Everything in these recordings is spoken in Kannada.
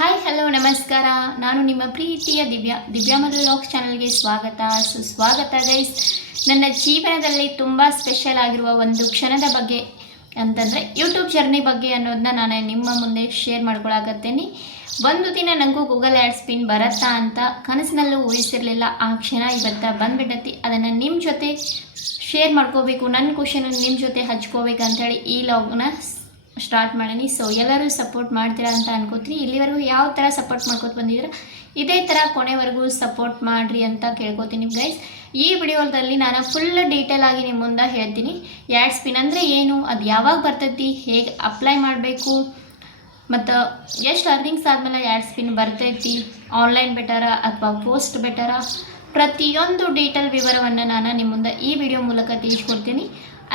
ಹಾಯ್ ಹಲೋ ನಮಸ್ಕಾರ. ನಾನು ನಿಮ್ಮ ಪ್ರೀತಿಯ ದಿವ್ಯಾಮಲ್ ವ್ಲಾಗ್ಸ್ ಚಾನಲ್ಗೆ ಸ್ವಾಗತ ಸುಸ್ವಾಗತ ಗೈಸ್. ನನ್ನ ಜೀವನದಲ್ಲಿ ತುಂಬ ಸ್ಪೆಷಲ್ ಆಗಿರುವ ಒಂದು ಕ್ಷಣದ ಬಗ್ಗೆ ಅಂತಂದರೆ ಯೂಟ್ಯೂಬ್ ಜರ್ನಿ ಬಗ್ಗೆ ಅನ್ನೋದನ್ನ ನಾನು ನಿಮ್ಮ ಮುಂದೆ ಶೇರ್ ಮಾಡ್ಕೊಳಕತ್ತೀನಿ. ಒಂದು ದಿನ ನನಗೂ ಗೂಗಲ್ ಆ್ಯಡ್ಸ್ ಪಿನ್ ಬರುತ್ತಾ ಅಂತ ಕನಸಿನಲ್ಲೂ ಊಹಿಸಿರಲಿಲ್ಲ. ಆ ಕ್ಷಣ ಇವತ್ತು ಬಂದುಬಿಟ್ಟತಿ. ಅದನ್ನು ನಿಮ್ಮ ಜೊತೆ ಶೇರ್ ಮಾಡ್ಕೋಬೇಕು, ನನ್ನ ಖುಷಿಯನ್ನು ನಿಮ್ಮ ಜೊತೆ ಹಂಚ್ಕೋಬೇಕಂತೇಳಿ ಈ ಲಾಗ್ನ ಸ್ಟಾರ್ಟ್ ಮಾಡೀನಿ. ಸೊ ಎಲ್ಲರೂ ಸಪೋರ್ಟ್ ಮಾಡ್ತೀರಾ ಅಂತ ಅನ್ಕೋತೀನಿ. ಇಲ್ಲಿವರೆಗೂ ಯಾವ ಥರ ಸಪೋರ್ಟ್ ಮಾಡ್ಕೊತ ಬಂದಿದ್ದೀರ ಇದೇ ಥರ ಕೊನೆವರೆಗೂ ಸಪೋರ್ಟ್ ಮಾಡಿರಿ ಅಂತ ಕೇಳ್ಕೊತೀನಿ ಗೈಸ್. ಈ ವಿಡಿಯೋದಲ್ಲಿ ನಾನು ಫುಲ್ ಡೀಟೇಲ್ ಆಗಿ ನಿಮ್ಮ ಮುಂದೆ ಹೇಳ್ತೀನಿ. ಆ್ಯಡ್ಸ್ ಪಿನ್ ಅಂದರೆ ಏನು, ಅದು ಯಾವಾಗ ಬರ್ತೈತಿ, ಹೇಗೆ ಅಪ್ಲೈ ಮಾಡಬೇಕು, ಮತ್ತು ಎಷ್ಟು ಅರ್ನಿಂಗ್ಸ್ ಆದಮೇಲೆ ಆ್ಯಡ್ಸ್ ಪಿನ್ ಬರ್ತೈತಿ, ಆನ್ಲೈನ್ ಬೆಟರಾ ಅಥವಾ ಪೋಸ್ಟ್ ಬೆಟರಾ, ಪ್ರತಿಯೊಂದು ಡೀಟೇಲ್ ವಿವರವನ್ನು ನಾನು ನಿಮ್ಮ ಮುಂದೆ ಈ ವಿಡಿಯೋ ಮೂಲಕ ತಿಳಿಸ್ಕೊಡ್ತೀನಿ.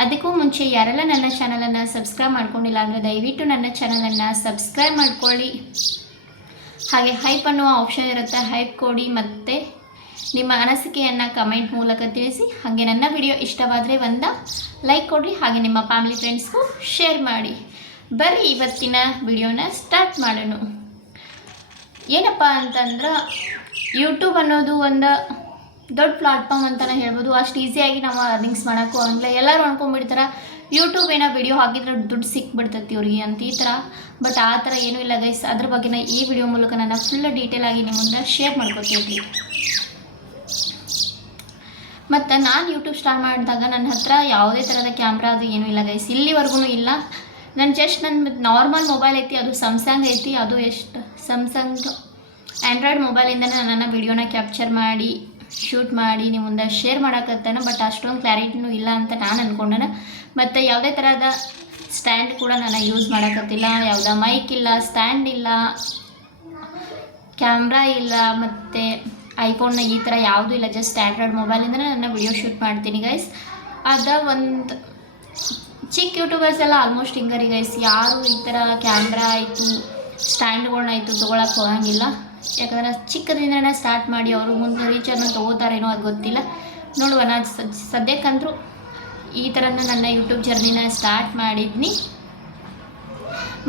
ಅದಕ್ಕೂ ಮುಂಚೆ ಯಾರೆಲ್ಲ ನನ್ನ ಚಾನಲನ್ನು ಸಬ್ಸ್ಕ್ರೈಬ್ ಮಾಡ್ಕೊಂಡಿಲ್ಲ ಅಂದರೆ ದಯವಿಟ್ಟು ನನ್ನ ಚಾನಲನ್ನು ಸಬ್ಸ್ಕ್ರೈಬ್ ಮಾಡ್ಕೊಳ್ಳಿ. ಹಾಗೆ ಹೈಪ್ ಅನ್ನುವ ಆಪ್ಷನ್ ಇರುತ್ತೆ, ಹೈಪ್ ಕೊಡಿ ಮತ್ತು ನಿಮ್ಮ ಅನಿಸಿಕೆಯನ್ನು ಕಮೆಂಟ್ ಮೂಲಕ ತಿಳಿಸಿ. ಹಾಗೆ ನನ್ನ ವಿಡಿಯೋ ಇಷ್ಟವಾದರೆ ಒಂದು ಲೈಕ್ ಕೊಡಿರಿ, ಹಾಗೆ ನಿಮ್ಮ ಫ್ಯಾಮಿಲಿ ಫ್ರೆಂಡ್ಸ್ಗೂ ಶೇರ್ ಮಾಡಿ. ಬರ್ರಿ ಇವತ್ತಿನ ವಿಡಿಯೋನ ಸ್ಟಾರ್ಟ್ ಮಾಡೋಣ. ಏನಪ್ಪ ಅಂತಂದ್ರೆ ಯೂಟ್ಯೂಬ್ ಅನ್ನೋದು ಒಂದು ದೊಡ್ಡ ಪ್ಲಾಟ್ಫಾರ್ಮ್ ಅಂತಲೇ ಹೇಳ್ಬೋದು. ಅಷ್ಟು ಈಸಿಯಾಗಿ ನಾವು ಅರ್ನಿಂಗ್ಸ್ ಮಾಡೋಕ್ಕೂ ಆಗಲ್ಲ. ಎಲ್ಲರೂ ಅನ್ಕೊಂಡ್ಬಿಡ್ತಾರೆ ಯೂಟ್ಯೂಬ್ ಏನೋ ವಿಡಿಯೋ ಹಾಕಿದ್ರೆ ದುಡ್ಡು ಸಿಕ್ಬಿಡ್ತೈತಿ ಇವ್ರಿಗೆ ಅಂತ ಈ ಥರ. ಬಟ್ ಆ ಥರ ಏನೂ ಇಲ್ಲ ಗೈಸ್. ಅದ್ರ ಬಗ್ಗೆ ಈ ವಿಡಿಯೋ ಮೂಲಕ ನಾನು ಫುಲ್ ಡೀಟೇಲ್ ಆಗಿ ನಿಮ್ಮ ಮುಂದೆ ಶೇರ್ ಮಾಡ್ಕೊತೀವಿ. ಮತ್ತು ನಾನು ಯೂಟ್ಯೂಬ್ ಸ್ಟಾರ್ಟ್ ಮಾಡಿದಾಗ ನನ್ನ ಹತ್ರ ಯಾವುದೇ ಥರದ ಕ್ಯಾಮ್ರಾ ಅದು ಏನೂ ಇಲ್ಲ ಗೈಸ್, ಇಲ್ಲಿವರೆಗೂ ಇಲ್ಲ. ನನ್ನ ಜಸ್ಟ್ ನನ್ನ ನಾರ್ಮಲ್ ಮೊಬೈಲ್ ಐತಿ, ಅದು ಸ್ಯಾಮ್ಸಂಗ್ ಐತಿ. ಅದು ಎಷ್ಟು ಸ್ಯಾಮ್ಸಂಗ್ ಆ್ಯಂಡ್ರಾಯ್ಡ್ ಮೊಬೈಲಿಂದ ನನ್ನ ವಿಡಿಯೋನ ಕ್ಯಾಪ್ಚರ್ ಮಾಡಿ ಶೂಟ್ ಮಾಡಿ ನಿಮ್ಮ ಮುಂದೆ ಶೇರ್ ಮಾಡೋಕತ್ತಾನ. ಬಟ್ ಅಷ್ಟೊಂದು ಕ್ಲಾರಿಟಿನೂ ಇಲ್ಲ ಅಂತ ನಾನು ಅಂದ್ಕೊಂಡನ. ಮತ್ತು ಯಾವುದೇ ಥರದ ಸ್ಟ್ಯಾಂಡ್ ಕೂಡ ನಾನು ಯೂಸ್ ಮಾಡೋಕತ್ತಿಲ್ಲ. ಯಾವುದೇ ಮೈಕ್ ಇಲ್ಲ, ಸ್ಟ್ಯಾಂಡ್ ಇಲ್ಲ, ಕ್ಯಾಮ್ರಾ ಇಲ್ಲ, ಮತ್ತು ಐಫೋನ್ನ ಈ ಥರ ಯಾವುದೂ ಇಲ್ಲ. ಜಸ್ಟ್ ಆ್ಯಂಡ್ರಾಯ್ಡ್ ಮೊಬೈಲಿಂದ ನನ್ನ ವಿಡಿಯೋ ಶೂಟ್ ಮಾಡ್ತೀನಿ ಗೈಸ್. ಅದ ಒಂದು ಚಿಕ್ಕ ಯೂಟ್ಯೂಬರ್ಸ್ ಎಲ್ಲ ಆಲ್ಮೋಸ್ಟ್ ಹಿಂಗರಿ ಗೈಸ್. ಯಾರು ಈ ಥರ ಕ್ಯಾಮ್ರಾ ಆಯಿತು ಸ್ಟ್ಯಾಂಡ್ಗಳನ್ನಾಯಿತು ತೊಗೊಳಕ್ಕೆ ಹೋಗಂಗಿಲ್ಲ. ಯಾಕಂದರೆ ಚಿಕ್ಕದಿಂದನೇ ಸ್ಟಾರ್ಟ್ ಮಾಡಿ ಅವರು ಮುಂದೆ ರೀಚನ್ನು ತೊಗೋತಾರೇನೋ ಅದು ಗೊತ್ತಿಲ್ಲ. ನೋಡುವ, ನಾನು ಸದ್ಯಕ್ಕಂತರೂ ಈ ಥರನ ನನ್ನ ಯೂಟ್ಯೂಬ್ ಜರ್ನಿನ ಸ್ಟಾರ್ಟ್ ಮಾಡಿದ್ನಿ.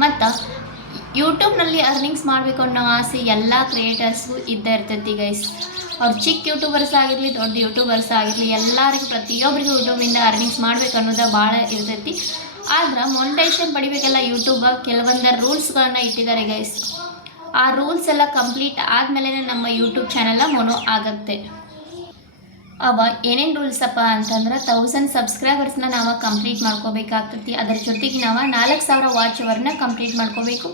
ಮತ್ತು ಯೂಟ್ಯೂಬ್ನಲ್ಲಿ ಅರ್ನಿಂಗ್ಸ್ ಮಾಡಬೇಕು ಅನ್ನೋ ಆಸೆ ಎಲ್ಲ ಕ್ರಿಯೇಟರ್ಸ್ಗೂ ಇದ್ದೇ ಇರ್ತೈತಿ ಗೈಸ್. ಅವ್ರು ಚಿಕ್ಕ ಯೂಟ್ಯೂಬರ್ಸ್ ಆಗಿರಲಿ ದೊಡ್ಡ ಯೂಟ್ಯೂಬರ್ಸ್ ಆಗಿರಲಿ ಎಲ್ಲರಿಗೂ ಪ್ರತಿಯೊಬ್ಬರಿಗೂ ಯೂಟ್ಯೂಬಿಂದ ಅರ್ನಿಂಗ್ಸ್ ಮಾಡಬೇಕು ಅನ್ನೋದು ಭಾಳ ಇರ್ತೈತಿ. ಆದ್ರೆ ಮೊನಿಟೈಸೇಷನ್ ಪಡಿಬೇಕೆಲ್ಲ ಯೂಟ್ಯೂಬ್ ಕೆಲವೊಂದು ರೂಲ್ಸ್ಗಳನ್ನ ಇಟ್ಟಿದ್ದಾರೆ ಗೈಸ್. ಆ ರೂಲ್ಸ್ ಎಲ್ಲ ಕಂಪ್ಲೀಟ್ ಆದಮೇಲೆ ನಮ್ಮ ಯೂಟ್ಯೂಬ್ ಚಾನಲ್ ಮೊನೋ ಆಗುತ್ತೆ. ಅವ ಏನೇನು ರೂಲ್ಸಪ್ಪ ಅಂತಂದ್ರೆ 1000 ಸಬ್ಸ್ಕ್ರೈಬರ್ಸ್ನ ನಾವು ಕಂಪ್ಲೀಟ್ ಮಾಡ್ಕೋಬೇಕಾಗ್ತೈತಿ. ಅದರ ಜೊತೆಗೆ ನಾವು 4000 ವಾಚ್ ಅವರ್ನ ಕಂಪ್ಲೀಟ್ ಮಾಡ್ಕೋಬೇಕು.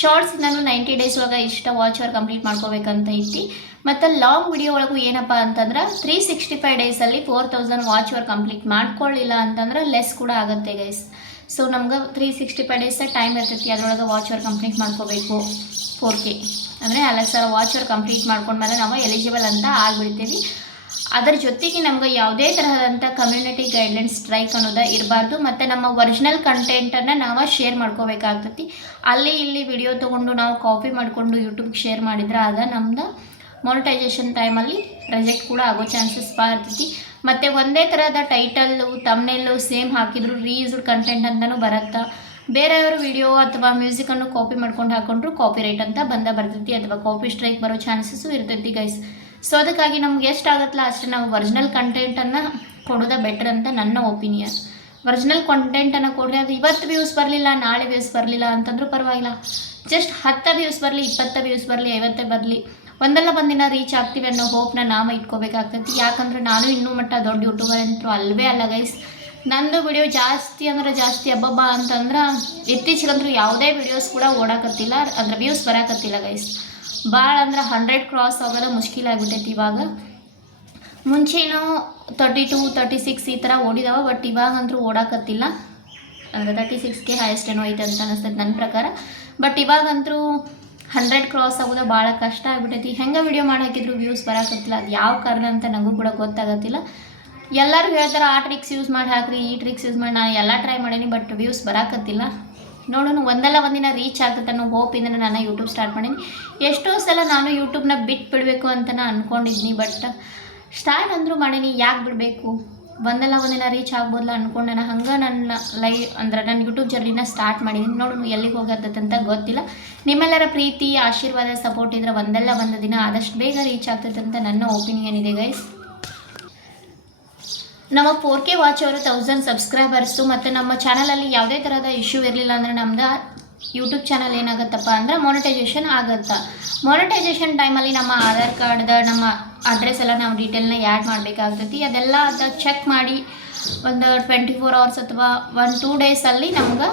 ಶಾರ್ಟ್ಸ್ ನಾನು 90 ಡೇಸ್ ಒಳಗೆ ಇಷ್ಟ ವಾಚ್ ಅವರ್ ಕಂಪ್ಲೀಟ್ ಮಾಡ್ಕೋಬೇಕಂತ ಐತಿ. ಮತ್ತು ಲಾಂಗ್ ವಿಡಿಯೋ ಒಳಗೂ ಏನಪ್ಪ ಅಂತಂದ್ರೆ 365 ಡೇಸಲ್ಲಿ 4000 ವಾಚ್ ಅವರ್ ಕಂಪ್ಲೀಟ್ ಮಾಡ್ಕೊಳ್ಳಿಲ್ಲ ಅಂತಂದ್ರೆ ಲೆಸ್ ಕೂಡ ಆಗುತ್ತೆ ಗೈಸ್. ಸೊ ನಮ್ಗೆ 365 ಡೇಸ್ ಟೈಮ್ ಇರ್ತೈತಿ. ಅದರೊಳಗೆ ವಾಚ್ ಅವರ್ ಕಂಪ್ಲೀಟ್ ಮಾಡ್ಕೋಬೇಕು. 4K ಅಂದರೆ 4000 ವಾಚ್ ಅವರ್ ಕಂಪ್ಲೀಟ್ ಮಾಡ್ಕೊಂಡ್ಮೇಲೆ ನಾವು ಎಲಿಜಿಬಲ್ ಅಂತ ಆಗಿಬಿಡ್ತೀವಿ. ಅದರ ಜೊತೆಗೆ ನಮ್ಗೆ ಯಾವುದೇ ತರಹದಂಥ ಕಮ್ಯುನಿಟಿ ಗೈಡ್ಲೈನ್ಸ್ ಸ್ಟ್ರೈಕ್ ಅನ್ನೋದು ಇರಬಾರ್ದು. ಮತ್ತು ನಮ್ಮ ಒರಿಜಿನಲ್ ಕಂಟೆಂಟನ್ನು ನಾವು ಶೇರ್ ಮಾಡ್ಕೋಬೇಕಾಗ್ತೈತಿ. ಅಲ್ಲಿ ಇಲ್ಲಿ ವಿಡಿಯೋ ತೊಗೊಂಡು ನಾವು ಕಾಪಿ ಮಾಡಿಕೊಂಡು ಯೂಟ್ಯೂಬ್ಗೆ ಶೇರ್ ಮಾಡಿದ್ರೆ ಆಗ ನಮ್ಮದು ಮಾನಿಟೈಸೇಷನ್ ಟೈಮಲ್ಲಿ ರಿಜೆಕ್ಟ್ ಕೂಡ ಆಗೋ ಚಾನ್ಸಸ್ ಭಾಳ ಇರ್ತೈತಿ. ಮತ್ತು ಒಂದೇ ಥರದ ಟೈಟಲ್ಲು ತಮ್ನೇಲು ಸೇಮ್ ಹಾಕಿದ್ರು ರೀಯೂಸ್ಡ್ ಕಂಟೆಂಟ್ ಅಂತಲೂ ಬರುತ್ತೆ. ಬೇರೆಯವ್ರ ವಿಡಿಯೋ ಅಥವಾ ಮ್ಯೂಸಿಕನ್ನು ಕಾಪಿ ಮಾಡ್ಕೊಂಡು ಹಾಕೊಂಡ್ರು ಕಾಪಿ ರೈಟ್ ಅಂತ ಬರ್ತೈತಿ, ಅಥವಾ ಕಾಪಿ ಸ್ಟ್ರೈಕ್ ಬರೋ ಚಾನ್ಸಸ್ಸು ಇರ್ತೈತಿ ಗೈಸ್. ಸೊ ಅದಕ್ಕಾಗಿ ನಮ್ಗೆ ಎಷ್ಟಾಗತ್ತಲ್ಲ ಅಷ್ಟೇ ನಾವು ಒರಿಜಿನಲ್ ಕಂಟೆಂಟನ್ನು ಕೊಡೋದು ಬೆಟರ್ ಅಂತ ನನ್ನ ಒಪಿನಿಯನ್. ಒರಿಜಿನಲ್ ಕಂಟೆಂಟನ್ನು ಕೊಡ್ರಿ. ಅದು ಇವತ್ತು ವ್ಯೂಸ್ ಬರಲಿಲ್ಲ, ನಾಳೆ ವ್ಯೂಸ್ ಬರಲಿಲ್ಲ ಅಂತಂದ್ರೂ ಪರವಾಗಿಲ್ಲ. ಜಸ್ಟ್ 10 ವ್ಯೂಸ್ ಬರಲಿ, 20 ವ್ಯೂಸ್ ಬರಲಿ, 50 ಬರಲಿ, ಒಂದಲ್ಲ ಒಂದಿನ ರೀಚ್ ಆಗ್ತೀವಿ ಅನ್ನೋ ಹೋಪ್ನ ನಾವು ಇಟ್ಕೋಬೇಕಾಗ್ತೈತಿ. ಯಾಕಂದರೆ ನಾನು ಇನ್ನೂ ಮಟ್ಟ ದೊಡ್ಡ ಯೂಟ್ಯೂಬರ್ ಅಂತೂ ಅಲ್ವೇ ಅಲ್ಲ ಗೈಸ್. ನಂದು ವಿಡಿಯೋ ಜಾಸ್ತಿ ಅಂದರೆ ಜಾಸ್ತಿ ಹಬ್ಬಬ್ಬ ಅಂತಂದ್ರೆ ಇತ್ತೀಚೆಗಂದ್ರೂ ಯಾವುದೇ ವಿಡಿಯೋಸ್ ಕೂಡ ಓಡಾಕತ್ತಿಲ್ಲ, ಅಂದರೆ ವ್ಯೂಸ್ ಬರಾಕತ್ತಿಲ್ಲ ಗೈಸ್. ಭಾಳ ಅಂದ್ರೆ 100 ಕ್ರಾಸ್ ಆಗೋದು ಮುಷ್ಕಿಲ್ ಆಗಿಬಿಟ್ಟೈತಿ ಇವಾಗ. ಮುಂಚೆನೂ 32, 36 ಈ ಥರ ಓಡಿದಾವ. ಬಟ್ ಇವಾಗಂದ್ರೂ ಓಡಾಕತ್ತಿಲ್ಲ. ಅಂದರೆ 36ಗೆ ಹೈಯೆಸ್ಟ್ ಏನೋ ಐತೆ ಅಂತ ಅನಿಸ್ತೈತೆ ನನ್ನ ಪ್ರಕಾರ. ಬಟ್ ಇವಾಗಂತೂ 100 ಕ್ರಾಸ್ ಆಗೋದು ಭಾಳ ಕಷ್ಟ ಆಗಿಬಿಟ್ಟೈತಿ. ಹೆಂಗೆ ವಿಡಿಯೋ ಮಾಡಿ ಹಾಕಿದ್ರು ವ್ಯೂಸ್ ಬರಾಕತ್ತಿಲ್ಲ. ಅದು ಯಾವ ಕಾರಣ ಅಂತ ನನಗೂ ಕೂಡ ಗೊತ್ತಾಗತ್ತಿಲ್ಲ. ಎಲ್ಲರೂ ಹೇಳ್ತಾರೆ ಆ ಟ್ರಿಕ್ಸ್ ಯೂಸ್ ಮಾಡಿ ಹಾಕ್ರಿ, ಈ ಟ್ರಿಕ್ಸ್ ಯೂಸ್ ಮಾಡಿ. ನಾನು ಎಲ್ಲ ಟ್ರೈ ಮಾಡೀನಿ, ಬಟ್ ವ್ಯೂಸ್ ಬರಾಕತ್ತಿಲ್ಲ. ನೋಡೋಣ, ಒಂದಲ್ಲ ಒಂದಿನ ರೀಚ್ ಆಗ್ತದೆ ಅನ್ನೋ ಹೋಪಿಂದ ನಾನು ಯೂಟ್ಯೂಬ್ ಸ್ಟಾರ್ಟ್ ಮಾಡೀನಿ. ಎಷ್ಟೋ ಸಲ ನಾನು ಯೂಟ್ಯೂಬ್ನ ಬಿಡಬೇಕು ಅಂತ ಅಂದ್ಕೊಂಡಿದ್ನಿ. ಬಟ್ ಸ್ಟಾರ್ಟ್ ಅಂದರೂ ಮಾಡೀನಿ. ಯಾಕೆ ಬಿಡಬೇಕು, ಒಂದಲ್ಲ ಒಂದಿನ ರೀಚ್ ಆಗ್ಬೋದಲ್ಲ ಅಂದ್ಕೊಂಡು ನಾನು ಹಂಗೆ ನನ್ನ ನನ್ನ ಯೂಟ್ಯೂಬ್ ಜರ್ನಿನ ಸ್ಟಾರ್ಟ್ ಮಾಡಿದ್ದೀನಿ. ನೋಡು ಎಲ್ಲಿಗೆ ಹೋಗತ್ತಂತ ಅಂತ ಗೊತ್ತಿಲ್ಲ. ನಿಮ್ಮೆಲ್ಲರ ಪ್ರೀತಿ ಆಶೀರ್ವಾದ ಸಪೋರ್ಟ್ ಇದ್ರೆ ಒಂದಲ್ಲ ಒಂದು ದಿನ ಆದಷ್ಟು ಬೇಗ ರೀಚ್ ಆಗ್ತೈತೆ ಅಂತ ನನ್ನ ಒಪಿನಿಯನ್ ಇದೆ ಗೈಸ್. ನಮ್ಮ 4K ವಾಚ್ ಅವರು 1000 ಸಬ್ಸ್ಕ್ರೈಬರ್ಸು ಮತ್ತು ನಮ್ಮ ಚಾನಲಲ್ಲಿ ಯಾವುದೇ ಥರದ ಇಶ್ಯೂ ಇರಲಿಲ್ಲ ಅಂದರೆ ನಮ್ಮದು ಯೂಟ್ಯೂಬ್ ಚಾನಲ್ ಏನಾಗುತ್ತಪ್ಪ ಅಂದರೆ ಮಾನಿಟೈಸೇಷನ್ ಆಗುತ್ತೆ. ಮಾನಿಟೈಸೇಷನ್ ಟೈಮಲ್ಲಿ ನಮ್ಮ ಆಧಾರ್ ಕಾರ್ಡ್ದ ನಮ್ಮ ಅಡ್ರೆಸ್ ಎಲ್ಲ ನಾವು ಡೀಟೇಲ್ನ ಆ್ಯಡ್ ಮಾಡಬೇಕಾಗ್ತೈತಿ. ಅದೆಲ್ಲ ಚೆಕ್ ಮಾಡಿ ಒಂದು 24 hours ಅಥವಾ 1-2 ಡೇಸಲ್ಲಿ ನಮ್ಗೆ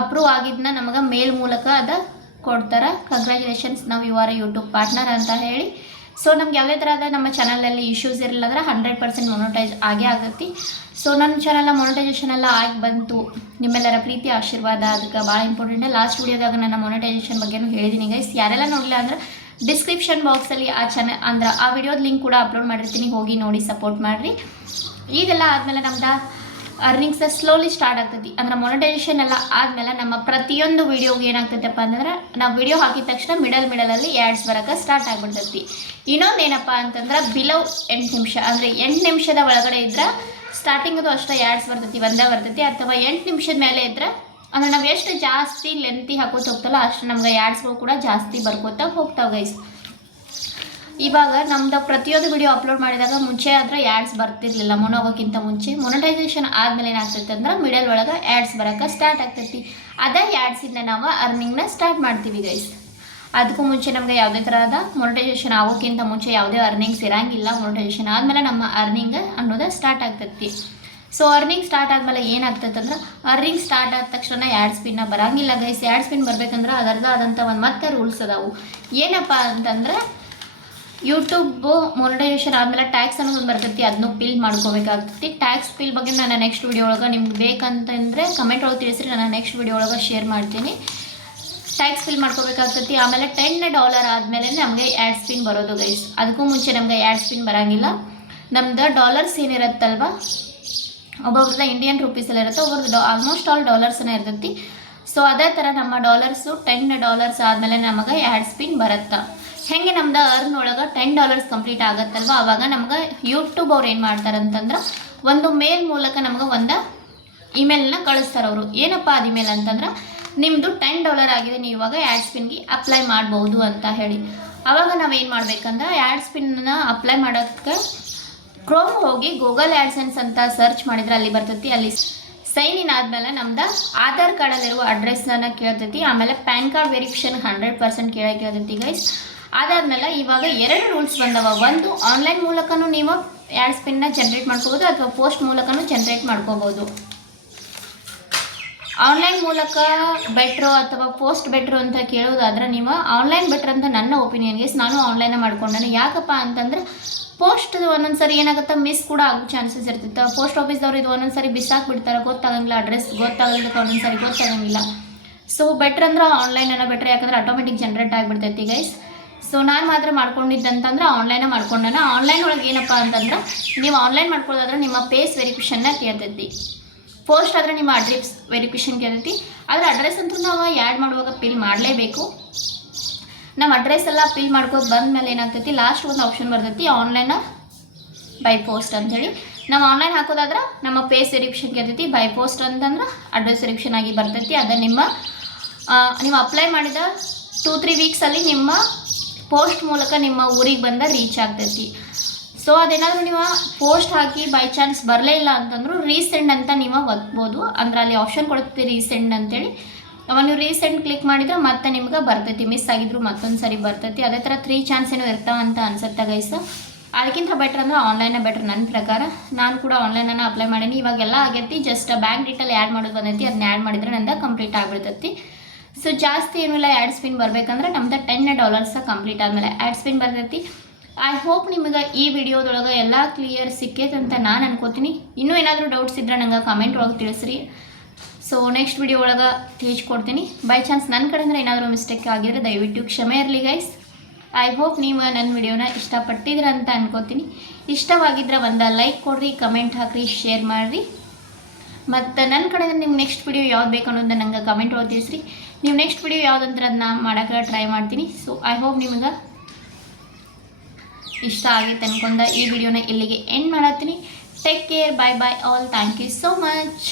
ಅಪ್ರೂವ್ ಆಗಿದ್ದನ್ನ ನಮಗೆ ಮೇಲ್ ಮೂಲಕ ಕೊಡ್ತಾರೆ. ಕಂಗ್ರ್ಯಾಚುಲೇಷನ್ಸ್, ನಾವು ಯು ಆರ್ ಯೂಟ್ಯೂಬ್ ಪಾರ್ಟ್ನರ್ ಅಂತ ಹೇಳಿ. ಸೊ ನಮ್ಗೆ ಯಾವುದೇ ಥರದ ನಮ್ಮ ಚಾನಲಲ್ಲಿ ಇಶ್ಯೂಸ್ ಇರಲಿಲ್ಲ ಅಂದ್ರೆ 100% ಮೊನೋಟೈಸ್ ಆಗೇ ಆಗತ್ತೆ. ಸೊ ನನ್ನ ಚಾನಲ್ನ ಮೊನೋಟೈಸೇಷನ್ ಎಲ್ಲ ಆಗಿ ಬಂತು. ನಿಮ್ಮೆಲ್ಲರ ಪ್ರೀತಿ ಆಶೀರ್ವಾದ ಅದಕ್ಕೆ ಭಾಳ ಇಂಪಾರ್ಟೆಂಟ್. ಲಾಸ್ಟ್ ವಿಡಿಯೋದಾಗ ನನ್ನ ಮೊನೋಟೈಸೇಷನ್ ಬಗ್ಗೆನೂ ಹೇಳಿದ್ದೀನಿ ಗೈಸ್. ಯಾರೆಲ್ಲ ನೋಡಲಿಲ್ಲ ಅಂದ್ರೆ ಡಿಸ್ಕ್ರಿಪ್ಷನ್ ಬಾಕ್ಸಲ್ಲಿ ಆ ವಿಡಿಯೋದ ಲಿಂಕ್ ಕೂಡ ಅಪ್ಲೋಡ್ ಮಾಡಿರ್ತೀನಿ, ಹೋಗಿ ನೋಡಿ ಸಪೋರ್ಟ್ ಮಾಡಿರಿ. ಇದೆಲ್ಲ ಆದಮೇಲೆ ನಮ್ದು ಅರ್ನಿಂಗ್ಸ್ ಸ್ಲೋಲಿ ಸ್ಟಾರ್ಟ್ ಆಗ್ತೈತಿ. ಅಂದ್ರೆ ಮೊನಟೈಸೇಷನ್ ಎಲ್ಲ ಆದಮೇಲೆ ನಮ್ಮ ಪ್ರತಿಯೊಂದು ವೀಡಿಯೋಗೆ ಏನಾಗ್ತೈತಪ್ಪ ಅಂದ್ರೆ ನಾವು ವಿಡಿಯೋ ಹಾಕಿದ ತಕ್ಷಣ ಮಿಡಲಲ್ಲಿ ಆ್ಯಡ್ಸ್ ಬರೋಕ್ಕೆ ಸ್ಟಾರ್ಟ್ ಆಗಿಬಿಡ್ತೈತಿ. ಇನ್ನೊಂದೇನಪ್ಪ ಅಂತಂದ್ರೆ ಬಿಲೋ 8 ನಿಮಿಷ ಅಂದರೆ 8 ನಿಮಿಷದ ಒಳಗಡೆ ಇದ್ರೆ ಸ್ಟಾರ್ಟಿಂಗದು ಅಷ್ಟೇ ಆ್ಯಡ್ಸ್ ಬರ್ತೈತಿ, ಒಂದೇ ಬರ್ತೈತಿ. ಅಥವಾ 8 ನಿಮಿಷದ ಮೇಲೆ ಇದ್ರೆ ಅಂದರೆ ನಾವು ಎಷ್ಟು ಜಾಸ್ತಿ ಲೆಂತಿ ಹಾಕೋತ ಹೋಗ್ತಲ್ಲ ಅಷ್ಟು ನಮ್ಗೆ ಆ್ಯಡ್ಸ್ಗಳು ಕೂಡ ಜಾಸ್ತಿ ಬರ್ಕೋತಾ ಹೋಗ್ತಾವೆ ಗೈಸ್. ಇವಾಗ ನಮ್ದು ಪ್ರತಿಯೊಂದು ವಿಡಿಯೋ ಅಪ್ಲೋಡ್ ಮಾಡಿದಾಗ ಮುಂಚೆ ಆದರೆ ಆ್ಯಡ್ಸ್ ಬರ್ತಿರ್ಲಿಲ್ಲ ಹೋಗೋಕ್ಕಿಂತ ಮುಂಚೆ. ಮೊನಟೈಸೇಷನ್ ಆದಮೇಲೆ ಏನಾಗ್ತೈತೆ ಅಂದ್ರೆ ಮಿಡಲ್ ಒಳಗೆ ಆ್ಯಡ್ಸ್ ಬರೋಕ್ಕೆ ಸ್ಟಾರ್ಟ್ ಆಗ್ತೈತಿ. ಅದೇ ಆ್ಯಡ್ಸಿಂದ ನಾವು ಅರ್ನಿಂಗ್ನ ಸ್ಟಾರ್ಟ್ ಮಾಡ್ತೀವಿ ಗೈಸ್. ಅದಕ್ಕೂ ಮುಂಚೆ ನಮಗೆ ಯಾವುದೇ ಥರದ ಮೊನಟೈಸೇಷನ್ ಆಗೋಕ್ಕಿಂತ ಮುಂಚೆ ಯಾವುದೇ ಅರ್ನಿಂಗ್ಸ್ ಇರೋಂಗಿಲ್ಲ. ಮೊನಟೈಸೇಷನ್ ಆದಮೇಲೆ ನಮ್ಮ ಅರ್ನಿಂಗ್ ಅನ್ನೋದು ಸ್ಟಾರ್ಟ್ ಆಗ್ತೈತಿ. ಸೊ ಅರ್ನಿಂಗ್ ಸ್ಟಾರ್ಟ್ ಆದಮೇಲೆ ಏನಾಗ್ತೈತೆ ಅಂದ್ರೆ ಅರ್ನಿಂಗ್ ಸ್ಟಾರ್ಟ್ ಆದ ತಕ್ಷಣ ಆ್ಯಡ್ ಸ್ಪಿನ್ನ ಬರೋಂಗಿಲ್ಲ ಗೈಸ್. ಆ್ಯಡ್ ಸ್ಪಿನ್ ಬರಬೇಕಂದ್ರೆ ಅದರದ್ದು ಆದಂಥ ಒಂದು ಮತ್ತೆ ರೂಲ್ಸ್ ಅದಾವು. ಏನಪ್ಪ ಅಂತಂದ್ರೆ ಯೂಟ್ಯೂಬ್ ಮೊನಟೈಸೇಷನ್ ಆದಮೇಲೆ ಟ್ಯಾಕ್ಸ್ ಅನ್ನೋದು ಬರ್ತೈತಿ, ಅದನ್ನು ಪಿಲ್ ಮಾಡ್ಕೋಬೇಕಾಗ್ತೈತಿ. ಟ್ಯಾಕ್ಸ್ ಪಿಲ್ ಬಗ್ಗೆ ನಾನು ನೆಕ್ಸ್ಟ್ ವಿಡಿಯೋ ಒಳಗೆ ನಿಮ್ಗೆ ಬೇಕಂತಂದರೆ ಕಮೆಂಟ್ ಒಳಗೆ ತಿಳಿಸ್ರಿ, ನಾನು ನೆಕ್ಸ್ಟ್ ವಿಡಿಯೋ ಒಳಗೆ ಶೇರ್ ಮಾಡ್ತೀನಿ. ಟ್ಯಾಕ್ಸ್ ಪಿಲ್ ಮಾಡ್ಕೋಬೇಕಾಗ್ತೈತಿ. ಆಮೇಲೆ $10 ಆದಮೇಲೆ ನಮಗೆ ಆ್ಯಡ್ ಸ್ಪಿನ್ ಬರೋದು ಗೈಸ್. ಅದಕ್ಕೂ ಮುಂಚೆ ನಮಗೆ ಆ್ಯಡ್ ಸ್ಪಿನ್ ಬರೋಂಗಿಲ್ಲ. ನಮ್ದು ಡಾಲರ್ಸ್ ಏನಿರುತ್ತಲ್ವ, ಒಬ್ಬೊಬ್ರದ್ದು ಇಂಡಿಯನ್ ರುಪೀಸಲ್ಲಿ ಇರುತ್ತೆ, ಒಬ್ಬರದ್ದು ಆಲ್ಮೋಸ್ಟ್ ಆಲ್ ಡಾಲರ್ಸನ್ನ ಇರ್ತೈತಿ. ಸೊ ಅದೇ ಥರ ನಮ್ಮ ಡಾಲರ್ಸು $10 ಆದಮೇಲೆ ನಮಗೆ ಆ್ಯಡ್ ಸ್ಪಿನ್ ಬರುತ್ತೆ. ಹೆಂಗೆ ನಮ್ದು ಅರ್ನ್ ಒಳಗೆ $10 ಕಂಪ್ಲೀಟ್ ಆಗುತ್ತಲ್ವ, ಆವಾಗ ನಮ್ಗೆ ಯೂಟ್ಯೂಬ್ ಅವ್ರು ಏನು ಮಾಡ್ತಾರೆ ಅಂತಂದ್ರೆ ಒಂದು ಮೇಲ್ ಮೂಲಕ ನಮ್ಗೆ ಒಂದು ಇಮೇಲ್ನ ಕಳಿಸ್ತಾರೆ ಅವರು. ಏನಪ್ಪ ಅದು ಇಮೇಲ್ ಅಂತಂದ್ರೆ ನಿಮ್ಮದು $10 ಆಗಿದೆ, ನೀವು ಇವಾಗ ಆ್ಯಡ್ ಸ್ಪಿನ್ಗೆ ಅಪ್ಲೈ ಮಾಡ್ಬೋದು ಅಂತ ಹೇಳಿ. ಆವಾಗ ನಾವೇನು ಮಾಡಬೇಕಂದ್ರೆ ಆ್ಯಡ್ ಸ್ಪಿನ್ನ ಅಪ್ಲೈ ಮಾಡೋಕ್ಕೆ ಕ್ರೋಮ್ ಹೋಗಿ ಗೂಗಲ್ ಆ್ಯಡ್ಸೆನ್ಸ್ ಅಂತ ಸರ್ಚ್ ಮಾಡಿದರೆ ಅಲ್ಲಿ ಬರ್ತೈತಿ. ಅಲ್ಲಿ ಸೈನ್ ಇನ್ ಆದಮೇಲೆ ನಮ್ದು ಆಧಾರ್ ಕಾರ್ಡಲ್ಲಿರುವ ಅಡ್ರೆಸ್ಸನ್ನು ಕೇಳ್ತೈತಿ. ಆಮೇಲೆ ಪ್ಯಾನ್ ಕಾರ್ಡ್ ವೆರಿಫಿಕೇಷನ್ 100% ಕೇಳ್ತೈತಿ ಗೈಸ್. ಅದಾದಮೇಲೆ ಇವಾಗ 2 ರೂಲ್ಸ್ ಬಂದವ. ಒಂದು, ಆನ್ಲೈನ್ ಮೂಲಕನೂ ನೀವು ಆ್ಯಡ್ ಸ್ಪಿನ್ನ ಜನ್ರೇಟ್ ಮಾಡ್ಕೋಬೋದು ಅಥವಾ ಪೋಸ್ಟ್ ಮೂಲಕನೂ ಜನ್ರೇಟ್ ಮಾಡ್ಕೋಬೋದು. ಆನ್ಲೈನ್ ಮೂಲಕ ಬೆಟ್ರು ಅಥವಾ ಪೋಸ್ಟ್ ಬೆಟ್ರು ಅಂತ ಕೇಳೋದಾದ್ರೆ ನೀವು ಆನ್ಲೈನ್ ಬೆಟ್ರ್ ಅಂತ ನನ್ನ ಒಪಿನಿಯನ್ಗೆ. ನಾನು ಆನ್ಲೈನೇ ಮಾಡ್ಕೊಂಡೆ. ಯಾಕಪ್ಪ ಅಂತಂದರೆ ಪೋಸ್ಟ್ ಒಂದೊಂದು ಸರಿ ಏನಾಗುತ್ತೆ ಮಿಸ್ ಕೂಡ ಆಗೋ ಚಾನ್ಸಸ್ ಇರ್ತಿತ್ತು. ಪೋಸ್ಟ್ ಆಫೀಸ್ದವ್ರು ಇದು ಒಂದೊಂದು ಸರಿ ಬಿಸಾಕ್ಬಿಡ್ತಾರೆ, ಗೊತ್ತಾಗಂಗಿಲ್ಲ, ಅಡ್ರೆಸ್ ಗೊತ್ತಾಗಲಿಕ್ಕೆ ಒಂದೊಂದು ಸರಿ ಗೊತ್ತಾಗಂಗಿಲ್ಲ. ಸೊ ಬೆಟ್ರ್ ಅಂದ್ರೆ ಆನ್ಲೈನನ್ನು ಬೆಟ್ರ್, ಯಾಕಂದ್ರೆ ಆಟೋಮೆಟಿಕ್ ಜನ್ರೇಟ್ ಆಗಿಬಿಡ್ತೈತಿ ಗೈಸ್. ಸೊ ನಾನು ಮಾತ್ರ ಮಾಡ್ಕೊಂಡಿದ್ದಂತಂದ್ರೆ ಆನ್ಲೈನೇ ಮಾಡ್ಕೊಂಡೆ. ಆನ್ಲೈನ್ ಒಳಗೆ ಏನಪ್ಪ ಅಂತಂದ್ರೆ ನೀವು ಆನ್ಲೈನ್ ಮಾಡ್ಕೊಳ್ಳೋದಾದ್ರೆ ನಿಮ್ಮ ಫೇಸ್ ವೆರಿಫಿಕೇಷನ್ನ ಕೇಳ್ತೈತಿ. ಪೋಸ್ಟ್ ಆದರೆ ನಿಮ್ಮ ಅಡ್ರೆಸ್ ವೆರಿಫಿಕೇಷನ್ ಕೇಳ್ತೈತಿ. ಆದರೆ ಅಡ್ರೆಸ್ ಅಂತೂ ನಾವು ಆ್ಯಡ್ ಮಾಡುವಾಗ ಪಿಲ್ ಮಾಡಲೇಬೇಕು. ನಮ್ಮ ಅಡ್ರೆಸ್ ಎಲ್ಲ ಪಿಲ್ ಮಾಡ್ಕೊಂಡು ಬಂದಮೇಲೆ ಏನಾಗ್ತೈತಿ, ಲಾಸ್ಟ್ ಒಂದು ಆಪ್ಷನ್ ಬರ್ತೈತಿ ಆನ್ಲೈನ್ ಬೈ ಪೋಸ್ಟ್ ಅಂಥೇಳಿ. ನಾವು ಆನ್ಲೈನ್ ಹಾಕೋದಾದ್ರೆ ನಮ್ಮ ಫೇಸ್ ವೆರಿಫಿಕೇಷನ್ ಕೇಳ್ತೈತಿ. ಬೈ ಪೋಸ್ಟ್ ಅಂತಂದ್ರೆ ಅಡ್ರೆಸ್ ವೆರಿಫಿಕೇಷನ್ ಆಗಿ ಬರ್ತೈತಿ. ಅದು ನೀವು ಅಪ್ಲೈ ಮಾಡಿದ 2-3 ವೀಕ್ಸಲ್ಲಿ ನಿಮ್ಮ ಪೋಸ್ಟ್ ಮೂಲಕ ನಿಮ್ಮ ಊರಿಗೆ ಬಂದ ರೀಚ್ ಆಗ್ತೈತಿ. ಸೊ ಅದೇನಾದರೂ ನೀವು ಪೋಸ್ಟ್ ಹಾಕಿ ಬೈ ಚಾನ್ಸ್ ಬರಲೇ ಇಲ್ಲ ಅಂತಂದ್ರೂ ರೀಸೆಂಡ್ ಅಂತ ನೀವು ಒತ್ಬೋದು. ಅಂದ್ರೆ ಅಲ್ಲಿ ಆಪ್ಷನ್ ಕೊಡ್ತೀವಿ ರೀಸೆಂಡ್ ಅಂತೇಳಿ. ಅವಾಗ ನೀವು ರೀಸೆಂಟ್ ಕ್ಲಿಕ್ ಮಾಡಿದ್ರೆ ಮತ್ತೆ ನಿಮ್ಗೆ ಬರ್ತೈತಿ. ಮಿಸ್ ಆಗಿದ್ರು ಮತ್ತೊಂದು ಸರಿ ಬರ್ತೈತಿ. ಅದೇ ಥರ 3 ಚಾನ್ಸ್ ಏನೋ ಇರ್ತಾವಂತ ಅನ್ಸುತ್ತೆ ಗೈಸ್. ಅದಕ್ಕಿಂತ ಬೆಟ್ರ್ ಅಂದ್ರೆ ಆನ್ಲೈನೇ ಬೆಟ್ರ್ ನನ್ನ ಪ್ರಕಾರ. ನಾನು ಕೂಡ ಆನ್ಲೈನನ್ನು ಅಪ್ಲೈ ಮಾಡೀನಿ. ಇವಾಗೆಲ್ಲ ಆಗೈತಿ, ಜಸ್ಟ್ ಬ್ಯಾಂಕ್ ಡೀಟೇಲ್ ಆ್ಯಡ್ ಮಾಡೋದು ಬಂದೈತಿ. ಅದನ್ನ ಆ್ಯಡ್ ಮಾಡಿದ್ರೆ ನಂದು ಕಂಪ್ಲೀಟ್ ಆಗಿಬಿಡ್ತೈತಿ. ಸೊ ಜಾಸ್ತಿ ಏನೂ ಇಲ್ಲ. ಆ್ಯಡ್ ಸ್ಪಿನ್ ಬರಬೇಕಂದ್ರೆ ನಮ್ದು $10 ಕಂಪ್ಲೀಟ್ ಆದಮೇಲೆ ಆ್ಯಡ್ ಸ್ಪಿನ್ ಬರ್ತೈತಿ. ಐ ಹೋಪ್ ನಿಮಗೆ ಈ ವಿಡಿಯೋದೊಳಗೆ ಎಲ್ಲ ಕ್ಲಿಯರ್ ಸಿಕ್ಕೈತೆ ಅಂತ ನಾನು ಅನ್ಕೋತೀನಿ. ಇನ್ನೂ ಏನಾದರೂ ಡೌಟ್ಸ್ ಇದ್ದರೆ ನಂಗೆ ಕಮೆಂಟ್ ಒಳಗೆ ತಿಳಿಸ್ರಿ. ಸೊ ನೆಕ್ಸ್ಟ್ ವಿಡಿಯೋ ಒಳಗೆ ತಿಳಿಸ್ಕೊಡ್ತೀನಿ. ಬೈ ಚಾನ್ಸ್ ನನ್ನ ಕಡೆಯಿಂದ ಏನಾದರೂ ಮಿಸ್ಟೇಕ್ ಆಗಿದ್ರೆ ದಯವಿಟ್ಟು ಕ್ಷಮೆ ಇರಲಿ ಗೈಸ್. ಐ ಹೋಪ್ ನೀವು ನನ್ನ ವಿಡಿಯೋನ ಇಷ್ಟಪಟ್ಟಿದ್ರೆ ಅಂತ ಅನ್ಕೋತೀನಿ. ಇಷ್ಟವಾಗಿದ್ದರೆ ಒಂದು ಲೈಕ್ ಕೊಡ್ರಿ, ಕಮೆಂಟ್ ಹಾಕ್ರಿ, ಶೇರ್ ಮಾಡಿರಿ. ಮತ್ತು ನನ್ನ ಕಡೆಯಿಂದ ನಿಮ್ಗೆ ನೆಕ್ಸ್ಟ್ ವಿಡಿಯೋ ಯಾವ್ದು ಬೇಕು ಅನ್ನೋದನ್ನ ನಂಗೆ ಕಮೆಂಟ್ ಒಳಗೆ ತಿಳಿಸ್ರಿ. ನೀವು ನೆಕ್ಸ್ಟ್ ವಿಡಿಯೋ ಯಾವುದಂದ್ರೆ ಅದನ್ನ ಮಾಡೋಕ್ಕೆ ಟ್ರೈ ಮಾಡ್ತೀನಿ. ಸೊ ಐ ಹೋಪ್ ನಿಮಗೆ ಇಷ್ಟ ಆಗೈತೆ ಅನ್ಕೊಂಡ ಈ ವಿಡಿಯೋನ ಇಲ್ಲಿಗೆ ಎಂಡ್ ಮಾಡತ್ತೀನಿ. Take care, bye bye all, thank you so much.